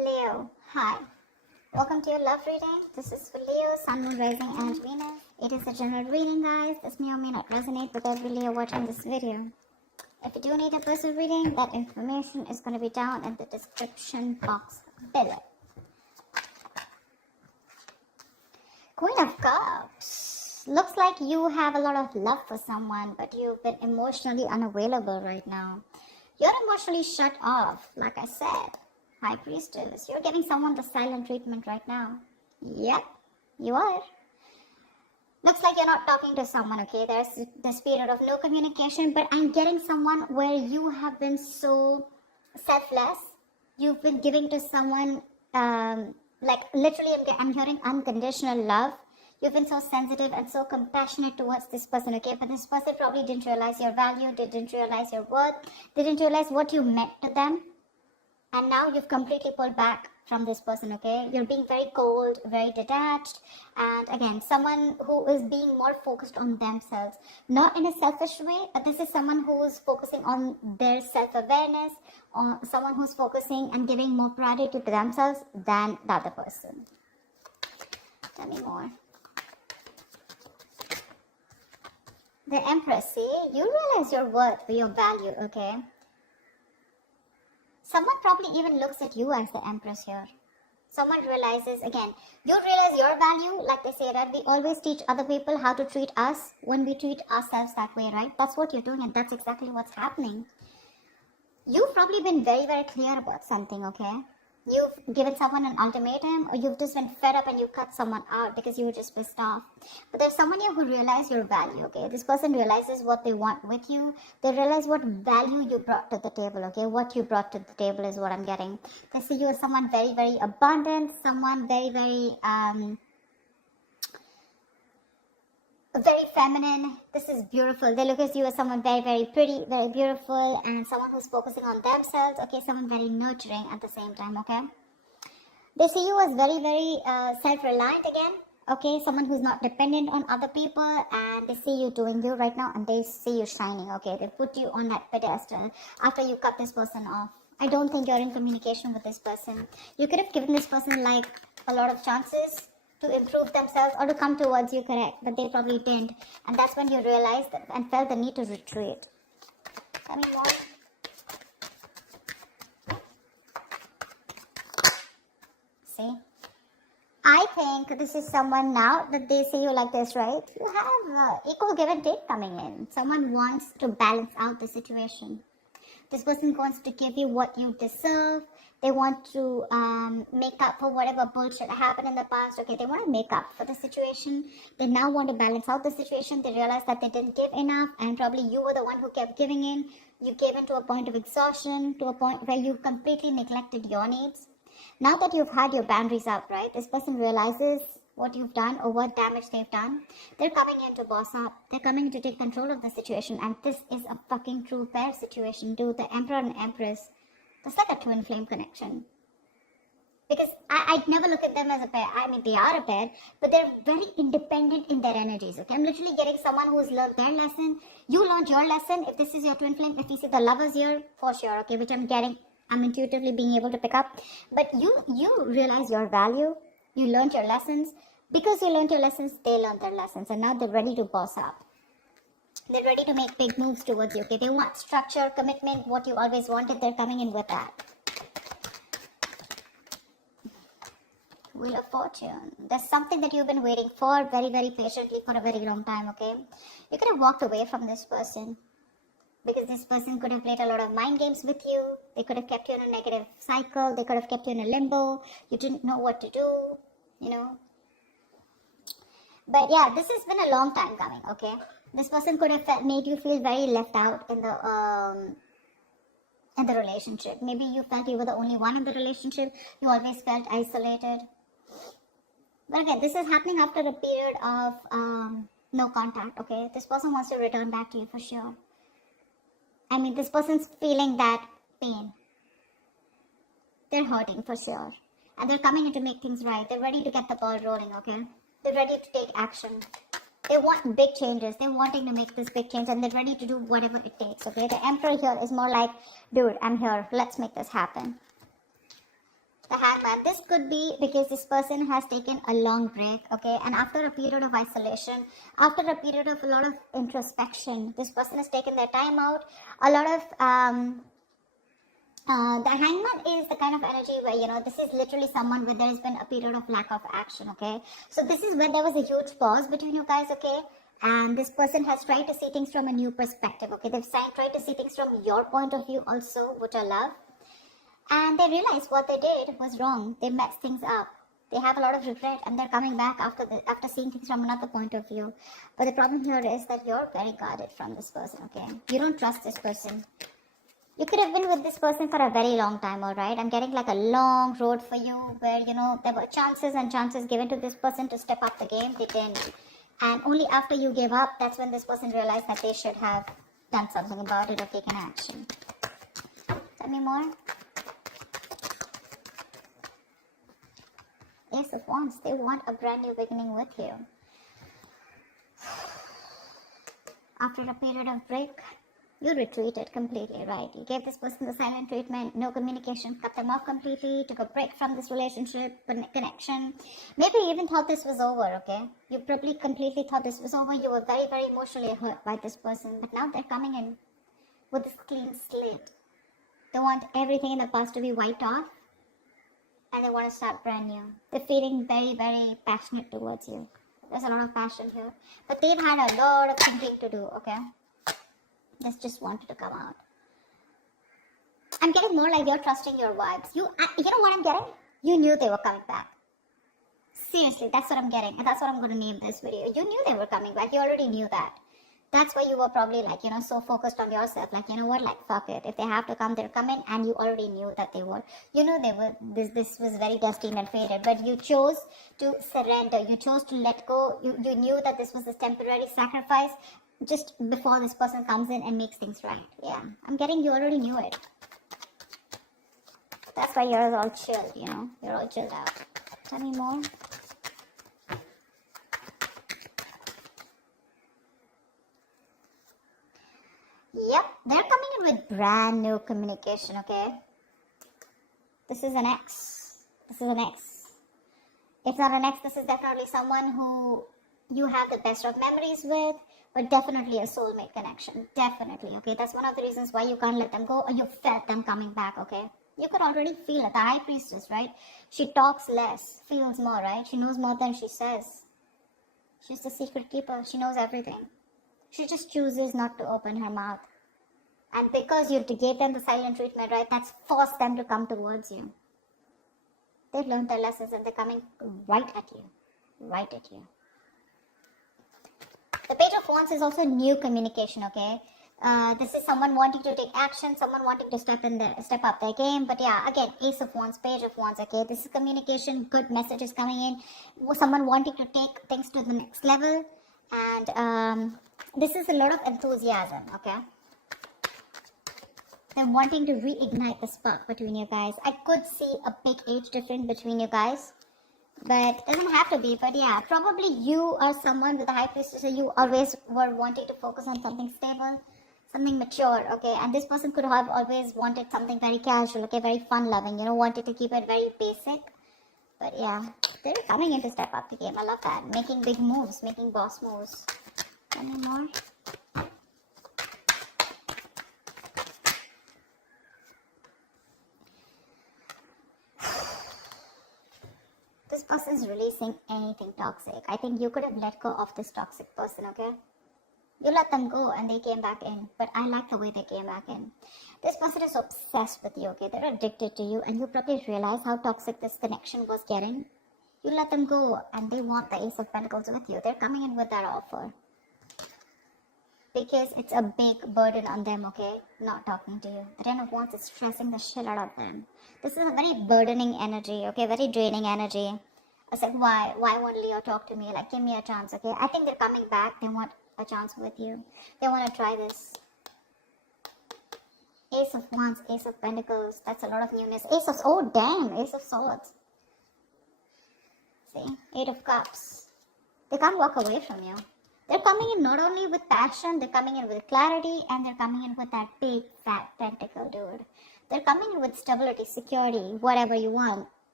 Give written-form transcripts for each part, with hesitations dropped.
Leo, hi. Welcome to your love reading. This is for Leo, Sun, Moon, Rising, and Venus. It is a general reading, guys. This may or may not resonate with every Leo watching this video. If you do need a personal reading, that information is going to be down in the description box below. Queen of Cups. Looks like you have a lot of love for someone, but you've been emotionally unavailable right now. You're emotionally shut off, like I said. High Priestess, you're giving someone the silent treatment right now. Yep, you are. Looks like you're not talking to someone, okay? There's this period of no communication, but I'm getting someone where you have been so selfless. You've been giving to someone, like literally I'm hearing unconditional love. You've been so sensitive and so compassionate towards this person, okay? But this person probably didn't realize your value, didn't realize your worth, didn't realize what you meant to them. And now you've completely pulled back from this person, okay? You're being very cold, very detached. And again, someone who is being more focused on themselves. Not in a selfish way, but this is someone who is focusing on their self-awareness. Or someone who's focusing and giving more priority to themselves than the other person. Tell me more. The Empress, see? You realize your worth, your value, okay? Someone probably even looks at you as the Empress here. Someone realizes, again, you realize your value, like they say, right? We always teach other people how to treat us when we treat ourselves that way, right? That's what you're doing, and that's exactly what's happening. You've probably been very, very clear about something, okay? You've given someone an ultimatum, or you've just been fed up and you cut someone out because you were just pissed off. But there's someone here who realizes your value, okay? This person realizes what they want with you. They realize what value you brought to the table, okay? What you brought to the table is what I'm getting. They see you as someone very, very abundant, someone very, very, very feminine. This is beautiful. They look at you as someone very, very pretty, very beautiful, and someone who's focusing on themselves, okay? Someone very nurturing at the same time, okay? They see you as very, very self-reliant again, okay? Someone who's not dependent on other people, and they see you doing you right now, and they see you shining, okay? They put you on that pedestal after you cut this person off. I don't think you're in communication with this person. You could have given this person like a lot of chances to improve themselves or to come towards you, correct, but they probably didn't, and that's when you realized and felt the need to retreat. Tell me more. See, I think this is someone now that they see you like this, right? You have equal give and take coming in. Someone wants to balance out the situation. This person wants to give you what you deserve. They want to make up for whatever bullshit happened in the past. Okay, they want to make up for the situation. They now want to balance out the situation. They realize that they didn't give enough, and probably you were the one who kept giving in. You gave in to a point of exhaustion, to a point where you completely neglected your needs. Now that you've had your boundaries up, right, this person realizes what you've done or what damage they've done. They're coming in to boss up. They're coming in to take control of the situation, and this is a fucking true pair situation, dude. The Emperor and Empress. That's like a twin flame connection. Because I'd never look at them as a pair. I mean, they are a pair, but they're very independent in their energies, okay? I'm literally getting someone who's learned their lesson. You learned your lesson. If this is your twin flame, if you see the lovers here, for sure, okay, which I'm getting, I'm intuitively being able to pick up. But you realize your value. You learned your lessons. Because you learned your lessons, they learned their lessons, and now they're ready to boss up. They're ready to make big moves towards you, okay? They want structure, commitment, what you always wanted. They're coming in with that. Wheel of Fortune. There's something that you've been waiting for very, very patiently for a very long time, okay? You could have walked away from this person because this person could have played a lot of mind games with you. They could have kept you in a negative cycle. They could have kept you in a limbo. You didn't know what to do, you know? But yeah, this has been a long time coming, okay? This person could have made you feel very left out in the relationship. Maybe you felt you were the only one in the relationship. You always felt isolated. But again, this is happening after a period of no contact, okay? This person wants to return back to you for sure. I mean, this person's feeling that pain. They're hurting for sure. And they're coming in to make things right. They're ready to get the ball rolling, okay? They're ready to take action. They want big changes. They're wanting to make this big change, and they're ready to do whatever it takes, okay? The Emperor here is more like, dude, I'm here. Let's make this happen. The Hangman. This could be because this person has taken a long break, okay? And after a period of isolation, after a period of a lot of introspection, this person has taken their time out. A lot of the Hangman is the kind of energy where, you know, this is literally someone where there has been a period of lack of action, okay? So this is where there was a huge pause between you guys, okay? And this person has tried to see things from a new perspective, okay? They've tried to see things from your point of view also, which I love. And they realized what they did was wrong. They messed things up. They have a lot of regret, and they're coming back after seeing things from another point of view. But the problem here is that you're very guarded from this person, okay? You don't trust this person. You could have been with this person for a very long time, alright? I'm getting like a long road for you where, you know, there were chances and chances given to this person to step up the game. They didn't. And only after you gave up, that's when this person realized that they should have done something about it or taken action. Tell me more. Ace of Wands. They want a brand new beginning with you. After a period of break, you retreated completely, right? You gave this person the silent treatment, no communication, cut them off completely, took a break from this relationship, connection. Maybe you even thought this was over, okay? You probably completely thought this was over. You were very, very emotionally hurt by this person. But now they're coming in with this clean slate. They want everything in the past to be wiped off. And they want to start brand new. They're feeling very, very passionate towards you. There's a lot of passion here. But they've had a lot of thinking to do, okay? This just wanted to come out. I'm getting more like you're trusting your vibes. You know what I'm getting? You knew they were coming back. Seriously, that's what I'm getting. And that's what I'm going to name this video. You knew they were coming back. You already knew that. That's why you were probably like, you know, so focused on yourself. Like, you know what? Like, fuck it. If they have to come, they're coming. And you already knew that they would. You knew they would. This was very destined and fated. But you chose to surrender. You chose to let go. You knew that this was a temporary sacrifice just before this person comes in and makes things right. Yeah. I'm getting you already knew it. That's why you're all chilled, you know. You're all chilled out. Tell me more. Yep, they're coming in with brand new communication, okay? This is an ex. This is an ex. If not an ex, this is definitely someone who you have the best of memories with, but definitely a soulmate connection. Definitely, okay? That's one of the reasons why you can't let them go, or you felt them coming back, okay? You could already feel it. The High Priestess, right? She talks less, feels more, right? She knows more than she says. She's the secret keeper. She knows everything. She just chooses not to open her mouth. And because you gave them the silent treatment, right, that's forced them to come towards you. They've learned their lessons and they're coming right at you. Right at you. The Page of Wands is also new communication, okay? This is someone wanting to take action, someone wanting to step up their game. But yeah, again, Ace of Wands, Page of Wands, okay? This is communication, good messages coming in. Someone wanting to take things to the next level. And this is a lot of enthusiasm, okay? They're wanting to reignite the spark between you guys. I could see a big age difference between you guys. But it doesn't have to be. But yeah, probably you are someone with a High Priestess. So you always were wanting to focus on something stable, something mature, okay? And this person could have always wanted something very casual, okay? Very fun-loving, you know, wanted to keep it very basic. But yeah, they're coming in to step up the game. I love that. Making big moves, making boss moves. Any more? This person is releasing anything toxic. I think you could have let go of this toxic person, okay? You let them go and they came back in. But I like the way they came back in. This person is obsessed with you, okay? They're addicted to you and you probably realize how toxic this connection was getting. You let them go and they want the Ace of Pentacles with you. They're coming in with that offer. Because it's a big burden on them, okay? Not talking to you. The Ten of Wands is stressing the shit out of them. This is a very burdening energy, okay? Very draining energy. I was like, why won't Leo talk to me? Like, give me a chance, okay? I think they're coming back. They want a chance with you. They want to try this. Ace of Wands, Ace of Pentacles. That's a lot of newness. Oh damn, Ace of Swords. See? Eight of Cups. They can't walk away from you. They're coming in not only with passion, they're coming in with clarity, and they're coming in with that big fat pentacle, dude. They're coming in with stability, security, whatever you want.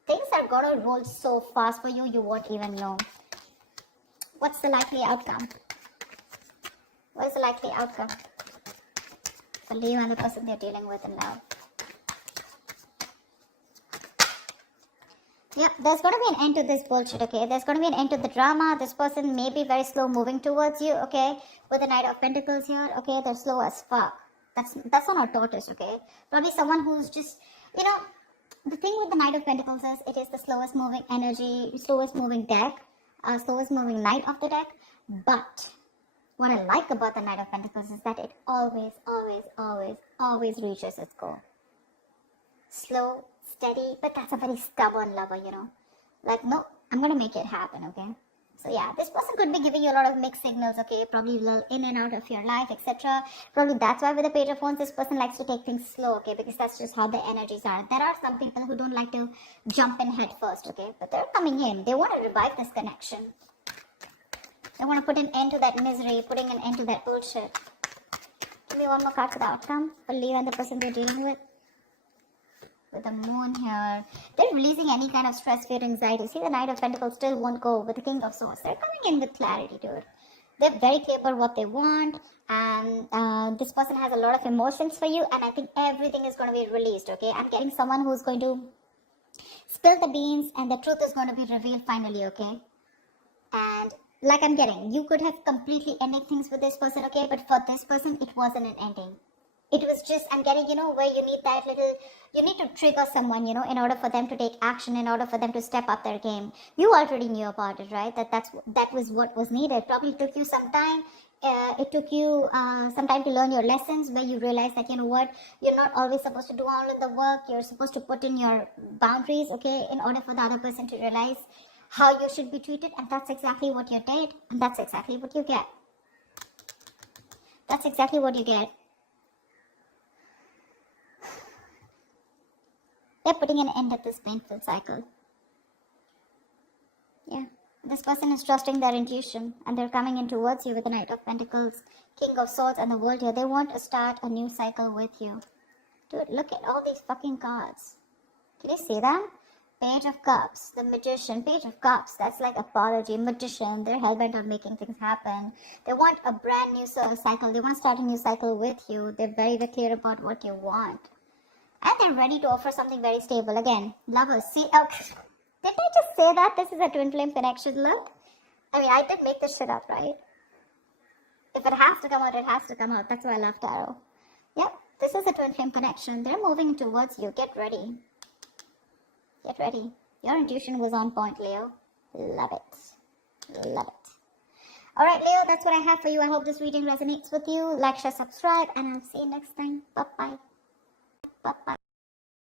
Things are gonna roll so fast for you, you won't even know. What's the likely outcome? What is the likely outcome for Leo and the person they're dealing with in love? Yeah, there's going to be an end to this bullshit, okay? There's going to be an end to the drama. This person may be very slow moving towards you, okay? With the Knight of Pentacles here, okay? They're slow as fuck. That's not a tortoise, okay? Probably someone who's just, you know, the thing with the Knight of Pentacles is it is the slowest moving energy, slowest moving deck, slowest moving knight of the deck. But what I like about the Knight of Pentacles is that it always, always, always, always reaches its goal. Slow, steady, but that's a very stubborn lover, you know. Like, no, I'm gonna make it happen, okay? So yeah, this person could be giving you a lot of mixed signals, okay? Probably a little in and out of your life, etc. Probably that's why with the Page of Wands, this person likes to take things slow, okay? Because that's just how the energies are. There are some people who don't like to jump in head first, okay? But they're coming in. They want to revive this connection. They want to put an end to that misery, putting an end to that bullshit. Give me one more card for the outcome for Leo and the person they're dealing with. With the moon here, they're releasing any kind of stress, fear, anxiety. See, the Knight of Pentacles still won't go with the King of Swords. They're coming in with clarity, dude. They're very clear about what they want, and this person has a lot of emotions for you, and I think everything is going to be released, okay? I'm getting someone who's going to spill the beans, and the truth is going to be revealed finally, okay? And like I'm getting, you could have completely ended things with this person, okay? But for this person, it wasn't an ending. It was just, I'm getting, you know, where you need that little, you need to trigger someone, you know, in order for them to take action, in order for them to step up their game. You already knew about it, right? That was what was needed. Probably took you some time. It took you some time to learn your lessons, where you realize that, you know what, you're not always supposed to do all of the work. You're supposed to put in your boundaries, okay, in order for the other person to realize how you should be treated. And that's exactly what you did. And that's exactly what you get. That's exactly what you get. They're putting an end to this painful cycle. Yeah. This person is trusting their intuition, and they're coming in towards you with the Knight of Pentacles, King of Swords, and the World here. They want to start a new cycle with you. Dude, look at all these fucking cards. Can you see them? Page of Cups, the Magician, Page of Cups. That's like apology, Magician. They're hellbent on making things happen. They want a brand new cycle. They want to start a new cycle with you. They're very, very clear about what you want. And they're ready to offer something very stable. Again, lovers. See, okay. Did I just say that this is a twin flame connection? Look. I mean, I did make this shit up, right? If it has to come out, it has to come out. That's why I love tarot. Yep, this is a twin flame connection. They're moving towards you. Get ready. Get ready. Your intuition was on point, Leo. Love it. Love it. Alright, Leo, that's what I have for you. I hope this reading resonates with you. Like, share, subscribe, and I'll see you next time. Bye-bye. Bye-bye.